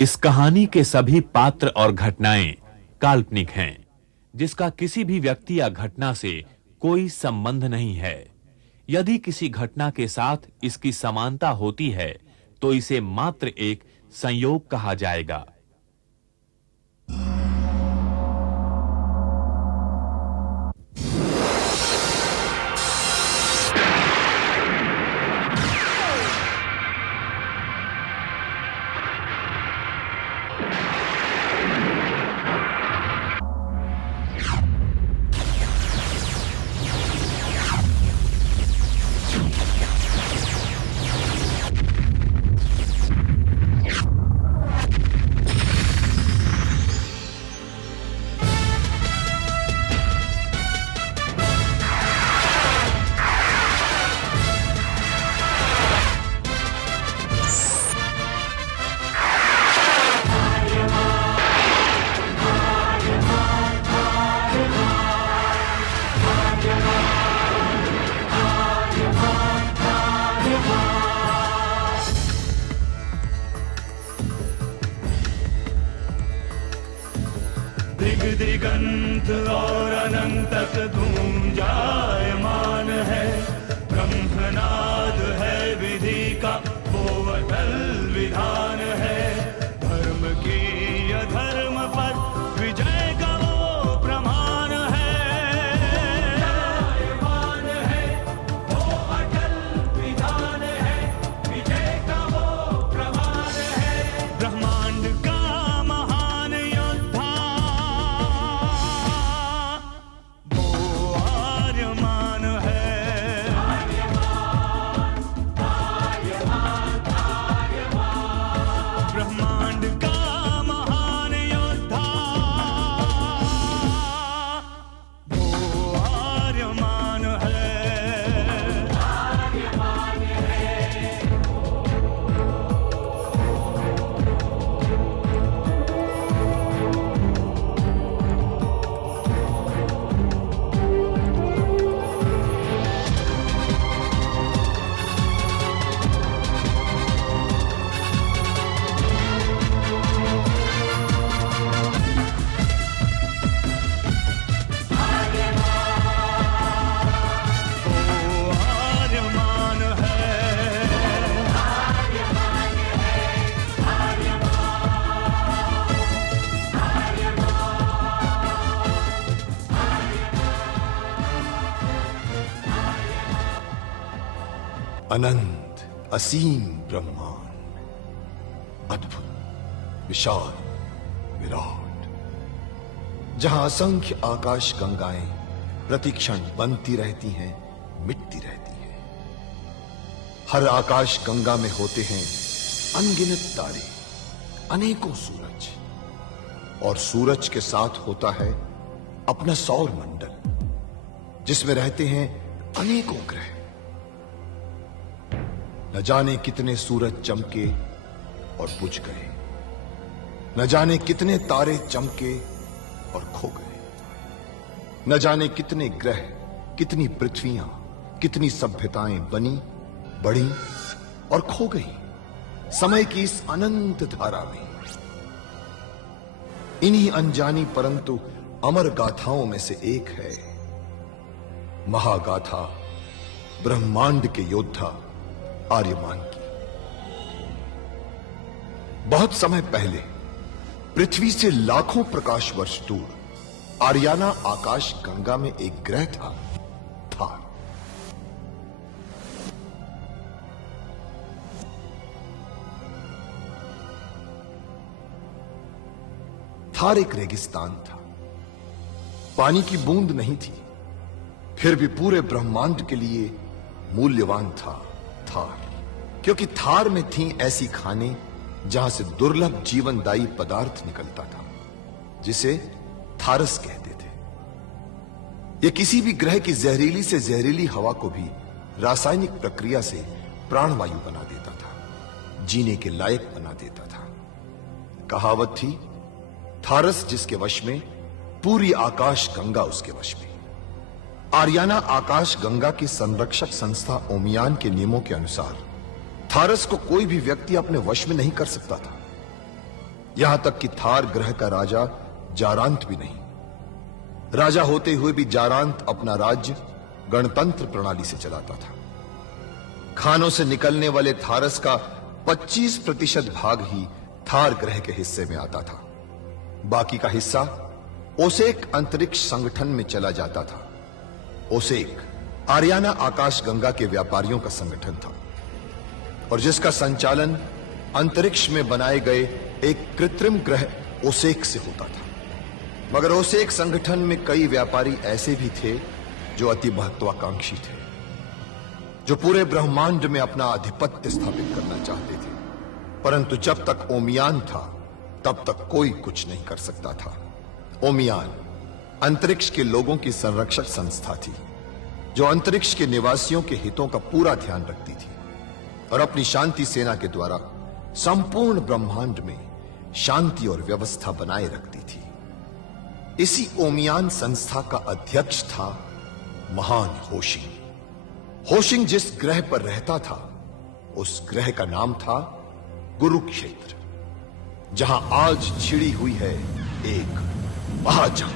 इस कहानी के सभी पात्र और घटनाएं काल्पनिक हैं, जिसका किसी भी व्यक्ति या घटना से कोई संबंध नहीं है। यदि किसी घटना के साथ इसकी समानता होती है, तो इसे मात्र एक संयोग कहा जाएगा। दिग दिगंत और अनंत तक गूंजायमान है। ब्रह्मनाद है विधि का वो अटल विधान है। धर्म की अधर्म पर विजय का वो प्रमाण है। जायमान है वो अटल विधान है। विजय का वो प्रमाण है। ब्रह्मांड का महान योद्धा आर्यमान है। ब्रह्मांड का महान योद्धा वो आर्यमान है। आर्यमान है। अनंत असीम ब्रह्मांड, अद्भुत, विशाल, विराट, जहां असंख्य आकाश गंगाएं प्रतिक्षण बनती रहती हैं, मिटती रहती हैं। हर आकाश गंगा में होते हैं अनगिनत तारे, अनेकों सूरज, और सूरज के साथ होता है अपना सौर मंडल, जिसमें रहते हैं अनेकों ग्रह। न जाने कितने सूरज चमके और बुझ गए, न जाने कितने तारे चमके और खो गए, न जाने कितने ग्रह, कितनी पृथ्वियां, कितनी सभ्यताएं बनी, बढ़ी और खो गई समय की इस अनंत धारा में। इन्हीं अनजानी परंतु अमर गाथाओं में से एक है महागाथा ब्रह्मांड के योद्धा आर्यमान की। बहुत समय पहले पृथ्वी से लाखों प्रकाश वर्ष दूर आर्याना आकाश गंगा में एक ग्रह था, थार। थार एक रेगिस्तान था, पानी की बूंद नहीं थी, फिर भी पूरे ब्रह्मांड के लिए मूल्यवान था थार, क्योंकि थार में थी ऐसी खाने जहां से दुर्लभ जीवनदायी पदार्थ निकलता था, जिसे थारस कहते थे। यह किसी भी ग्रह की जहरीली से जहरीली हवा को भी रासायनिक प्रक्रिया से प्राणवायु बना देता था, जीने के लायक बना देता था। कहावत थी, थारस जिसके वश में, पूरी आकाश गंगा उसके वश में। आर्याना आकाश गंगा की संरक्षक संस्था ओमियान के नियमों के अनुसार थारस को कोई भी व्यक्ति अपने वश में नहीं कर सकता था। यहां तक कि थार ग्रह का राजा जारांत भी नहीं। राजा होते हुए भी जारांत अपना राज्य गणतंत्र प्रणाली से चलाता था। खानों से निकलने वाले थारस का 25% भाग ही थार ग्रह के हिस्से में आता था। बाकी का हिस्सा ओसेक अंतरिक्ष संगठन में चला जाता था। ओसेक आर्याना आकाश गंगा के व्यापारियों का संगठन था और जिसका संचालन अंतरिक्ष में बनाए गए एक कृत्रिम ग्रह ओसेक से होता था। मगर ओसेक संगठन में कई व्यापारी ऐसे भी थे जो अति महत्वाकांक्षी थे, जो पूरे ब्रह्मांड में अपना आधिपत्य स्थापित करना चाहते थे। परंतु जब तक ओमियान था तब तक कोई कुछ नहीं कर सकता था। ओमियान अंतरिक्ष के लोगों की संरक्षक संस्था थी जो अंतरिक्ष के निवासियों के हितों का पूरा ध्यान रखती थी और अपनी शांति सेना के द्वारा संपूर्ण ब्रह्मांड में शांति और व्यवस्था बनाए रखती थी। इसी ओमियान संस्था का अध्यक्ष था महान होशिंग। होशिंग जिस ग्रह पर रहता था उस ग्रह का नाम था गुरुक्षेत्र, जहां आज छिड़ी हुई है एक महाजंग।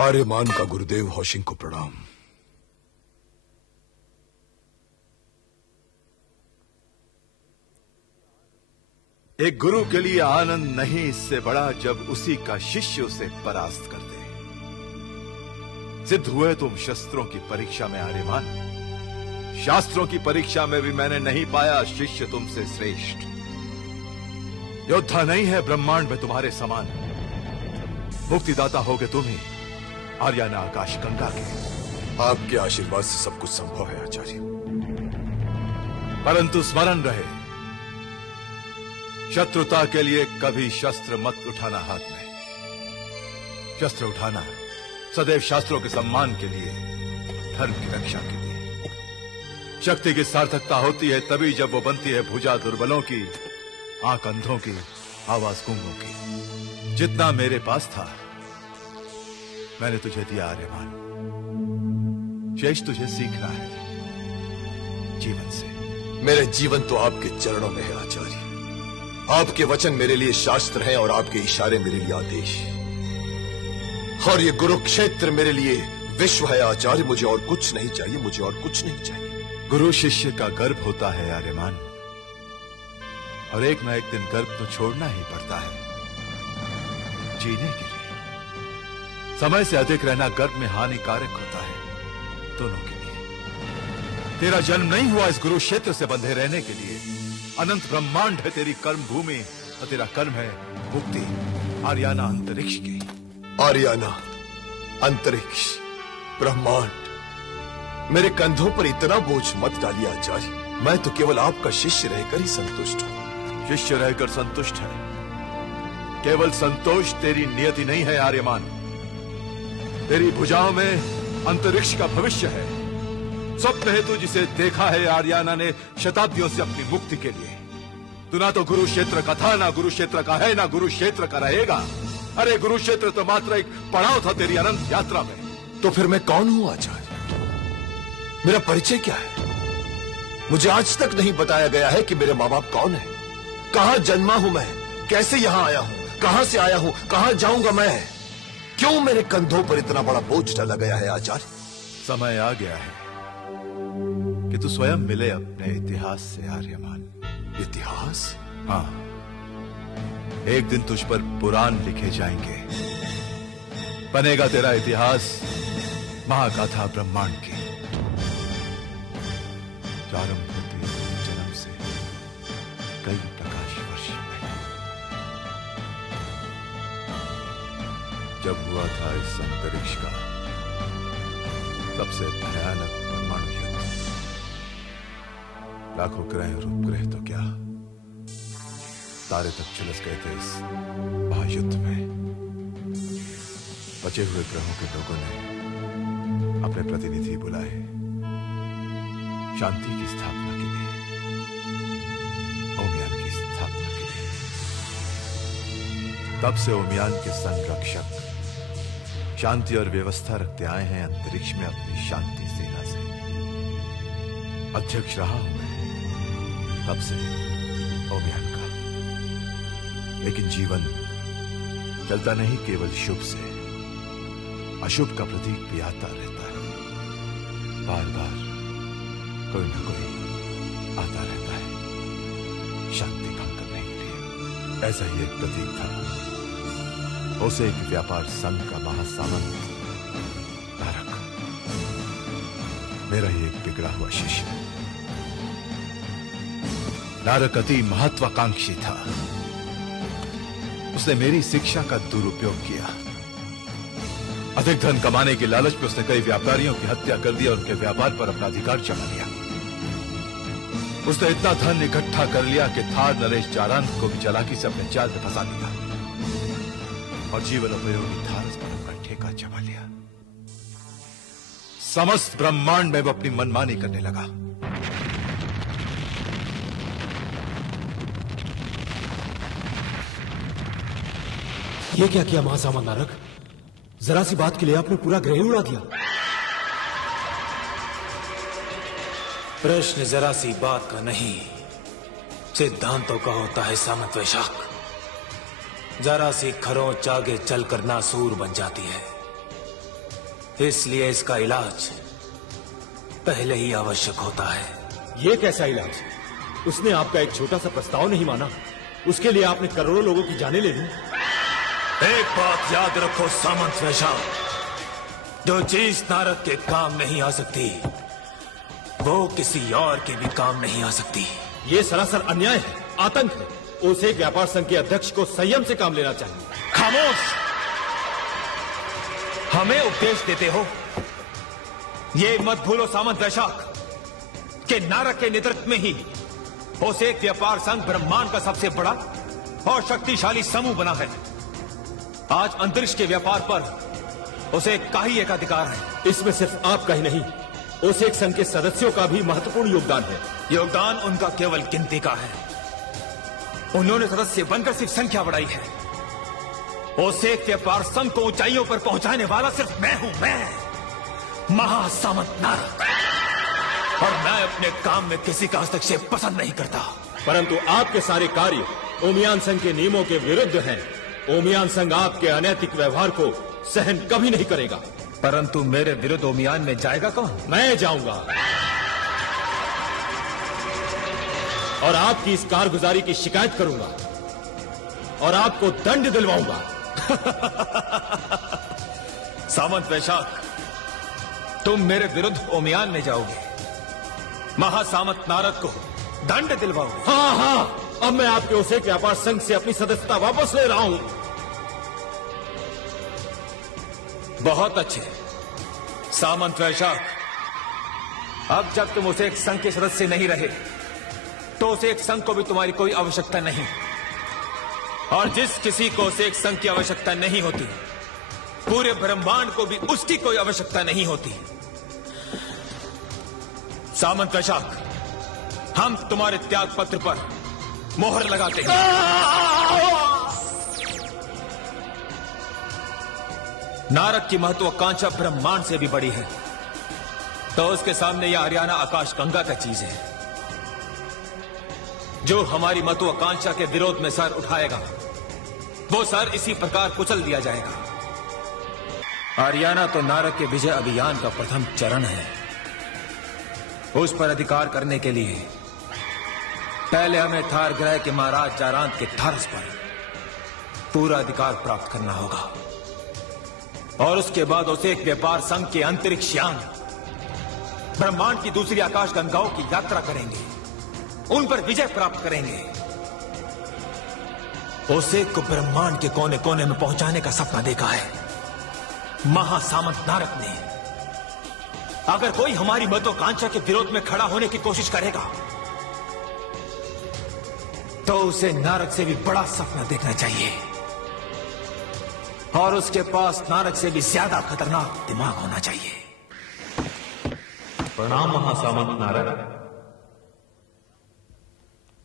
आर्यमान का गुरुदेव होशिंग को प्रणाम। एक गुरु के लिए आनंद नहीं इससे बड़ा जब उसी का शिष्य उसे परास्त कर दे। सिद्ध हुए तुम शस्त्रों की परीक्षा में आर्यमान। शास्त्रों की परीक्षा में भी मैंने नहीं पाया शिष्य तुमसे श्रेष्ठ। योद्धा नहीं है ब्रह्मांड में तुम्हारे समान। मुक्तिदाता होगे तुम ही आर्याना आकाश गंगा के। आपके आशीर्वाद से सब कुछ संभव है आचार्य। परंतु स्मरण रहे, शत्रुता के लिए कभी शस्त्र मत उठाना हाथ में। शस्त्र उठाना सदैव शास्त्रों के सम्मान के लिए, धर्म की रक्षा के लिए। शक्ति की सार्थकता होती है तभी जब वो बनती है भुजा दुर्बलों की, आंख अंधों की, आवाज गूंगों की। जितना मेरे पास था मैंने तुझे दिया आर्यमान, शेष तुझे सीखना है जीवन से। मेरे जीवन तो आपके चरणों में है आचार्य। आपके वचन मेरे लिए शास्त्र हैं और आपके इशारे मेरे लिए आदेश। और ये कुरुक्षेत्र मेरे लिए विश्व है आचार्य। मुझे और कुछ नहीं चाहिए, मुझे और कुछ नहीं चाहिए। गुरु शिष्य का गर्भ होता है आर्यमान, और एक ना एक दिन गर्भ तो छोड़ना ही पड़ता है जीने के लिए। समय से अधिक रहना गर्भ में हानिकारक होता है दोनों के लिए। तेरा जन्म नहीं हुआ इस गुरु क्षेत्र से बंधे रहने के लिए। अनंत ब्रह्मांड है तेरी कर्म भूमि, और तेरा कर्म है मुक्ति आर्याना अंतरिक्ष की। आर्याना, अंतरिक्ष, ब्रह्मांड, मेरे कंधों पर इतना बोझ मत डालिए आचार्य। मैं तो केवल आपका शिष्य रहकर ही संतुष्ट हूं। शिष्य रहकर संतुष्ट है, केवल संतोष तेरी नियति नहीं है आर्यमान। तेरी भुजाओं में अंतरिक्ष का भविष्य है। स्वप्न है तू जिसे देखा है आर्याना ने शताब्दियों से अपनी मुक्ति के लिए। तू ना तो गुरु क्षेत्र का था, ना गुरु क्षेत्र का है, ना गुरु क्षेत्र का रहेगा। अरे गुरु क्षेत्र तो मात्र एक पड़ाव था तेरी अनंत यात्रा में। तो फिर मैं कौन हूं आचार्य? मेरा परिचय क्या है? मुझे आज तक नहीं बताया गया है कि मेरे माँ बाप कौन है, कहां जन्मा हूं मैं, कैसे यहां आया हूं, कहां से आया हूं, कहां जाऊंगा मैं। क्यों मेरे कंधों पर इतना बड़ा बोझ डाला गया है आचार्य? समय आ गया है कि तू स्वयं मिले अपने इतिहास से आर्यमान। इतिहास? हाँ, एक दिन तुझ पर पुराण लिखे जाएंगे। बनेगा तेरा इतिहास महागाथा ब्रह्मांड की। प्रारंभ होती है जन्म से कई प्रकाश वर्ष पहले, जब हुआ था इस अंतरिक्ष का सबसे भयानक परमाणु युद्ध। लाखों ग्रह और उपग्रह तो क्या, तारे तक झुलस गए थे इस महायुद्ध में। बचे हुए ग्रहों के लोगों ने अपने प्रतिनिधि बुलाए शांति की स्थापना के लिए, ओमियान की स्थापना के लिए। तब से ओमियान के संरक्षक शांति और व्यवस्था रखते आए हैं अंतरिक्ष में अपनी शांति सेना से। अध्यक्ष रहा हूं मैं तब से ओमियान का। लेकिन जीवन चलता नहीं केवल शुभ से, अशुभ का प्रतीक भी आता रहता है। बार बार कोई ना कोई आता रहता है शांति भंग करने के लिए। ऐसा ही एक प्रतीक था उसे एक व्यापार संघ का महासामंत नारक, मेरा ही एक बिगड़ा हुआ शिष्य। नारक अति महत्वाकांक्षी था। उसने मेरी शिक्षा का दुरुपयोग किया। अधिक धन कमाने के लालच में उसने कई व्यापारियों की हत्या कर दी और उनके व्यापार पर अपना अधिकार जमा लिया। उसने इतना धन इकट्ठा कर लिया कि थार नरेश चारांत को भी चालाकी से अपने जाल में फंसा दिया और जीवन उपयोगी थारस पर अपना ठेका जमा लिया। समस्त ब्रह्मांड में वो अपनी मनमानी करने लगा। ये क्या किया महासामंत नारक? जरा सी बात के लिए आपने पूरा ग्रह उड़ा दिया। प्रश्न जरा सी बात का नहीं, सिद्धांतों का होता है सामंत वैशाख। जरा सी खरोंच आगे चलकर नासूर बन जाती है, इसलिए इसका इलाज पहले ही आवश्यक होता है। ये कैसा इलाज? उसने आपका एक छोटा सा प्रस्ताव नहीं माना, उसके लिए आपने करोड़ों लोगों की जानें ले ली। एक बात याद रखो सामंत वैशाख, जो चीज नारद के काम नहीं आ सकती वो किसी और के भी काम नहीं आ सकती। ये सरासर अन्याय है, आतंक है। उसे व्यापार संघ के अध्यक्ष को संयम से काम लेना चाहिए। खामोश! हमें उपदेश देते हो? ये मत भूलो सामंत वैशाख कि नारद के नेतृत्व में ही ओसेक व्यापार संघ ब्रह्मांड का सबसे बड़ा और शक्तिशाली समूह बना है। आज अंतरिक्ष के व्यापार पर उसे का ही एक अधिकार है। इसमें सिर्फ आपका ही नहीं, ओसेक संघ के सदस्यों का भी महत्वपूर्ण योगदान है। योगदान उनका केवल गिनती का है। उन्होंने सदस्य बनकर सिर्फ संख्या बढ़ाई है। ओसेक व्यापार संघ को ऊंचाइयों पर पहुंचाने वाला सिर्फ मैं हूं, मैं महासामंत नारद। और मैं अपने काम में किसी का हस्तक्षेप पसंद नहीं करता। परंतु आपके सारे कार्य ओमियान संघ के नियमों के विरुद्ध हैं। ओमियान संघ आपके अनैतिक व्यवहार को सहन कभी नहीं करेगा। परंतु मेरे विरुद्ध ओमियान में जाएगा कौन? मैं जाऊंगा और आपकी इस कारगुजारी की शिकायत करूंगा और आपको दंड दिलवाऊंगा। सामंत वैशाख, तुम मेरे विरुद्ध ओमियान में जाओगे, महासामंत नारद को दंड दिलवाओगे। हाँ हाँ, अब मैं आपके ओसेक व्यापार संघ से अपनी सदस्यता वापस ले रहा हूं। बहुत अच्छे सामंत वैशाख, अब जब तुम उसे एक संघ के सदस्य नहीं रहे तो उसे एक संघ को भी तुम्हारी कोई आवश्यकता नहीं। और जिस किसी को उसे एक संघ की आवश्यकता नहीं होती, पूरे ब्रह्मांड को भी उसकी कोई आवश्यकता नहीं होती। सामंत वैशाख, हम तुम्हारे त्याग पत्र पर मोहर लगाते हैं। नारद की महत्वाकांक्षा ब्रह्मांड से भी बड़ी है, तो उसके सामने यह हरियाणा आकाश गंगा का चीज है। जो हमारी महत्वाकांक्षा के विरोध में सर उठाएगा, वो सर इसी प्रकार कुचल दिया जाएगा। हरियाणा तो नारद के विजय अभियान का प्रथम चरण है। उस पर अधिकार करने के लिए पहले हमें थार ग्रह के महाराज जारांत के थारस पर पूरा अधिकार प्राप्त करना होगा, और उसके बाद उसे एक व्यापार संघ के अंतरिक्ष यान ब्रह्मांड की दूसरी आकाश गंगाओं की यात्रा करेंगे, उन पर विजय प्राप्त करेंगे। ओसेक को ब्रह्मांड के कोने कोने में पहुंचाने का सपना देखा है महासामंत नारद ने। अगर कोई हमारी महत्वाकांक्षा के विरोध में खड़ा होने की कोशिश करेगा, तो उसे नारद से भी बड़ा सपना देखना चाहिए, और उसके पास नारद से भी ज्यादा खतरनाक दिमाग होना चाहिए। प्रणाम महासामंत नारद।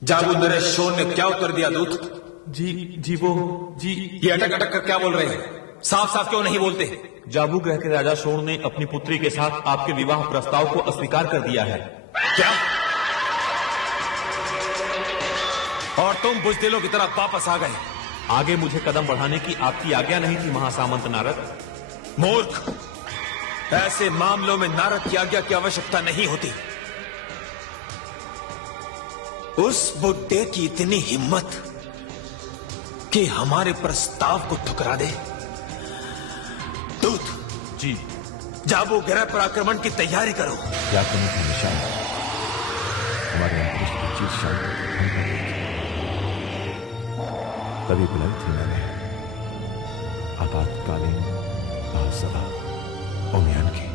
जाबू नरेश शोर ने क्या उत्तर दिया दूत? जी ये अटक अटक कर क्या बोल रहे हैं? साफ साफ क्यों नहीं बोलते? जाबू ग्रह के राजा शोर ने अपनी पुत्री के साथ आपके विवाह प्रस्ताव को अस्वीकार कर दिया है। क्या? और तुम बुजदिलों की तरह वापस आ गए। आगे मुझे कदम बढ़ाने की आपकी आज्ञा नहीं थी महासामंत नारद। मूर्ख, ऐसे मामलों में नारद की आज्ञा की आवश्यकता नहीं होती। उस बुड्ढे की इतनी हिम्मत कि हमारे प्रस्ताव को ठुकरा दे। दूत जी। जाबू ग्रह पर आक्रमण की तैयारी करो। क्या करने का निशान हमारे अंतरिक्ष की चीज शायद तभी बुलाई थी मैंने आपातकालीन सभा ओमियान की।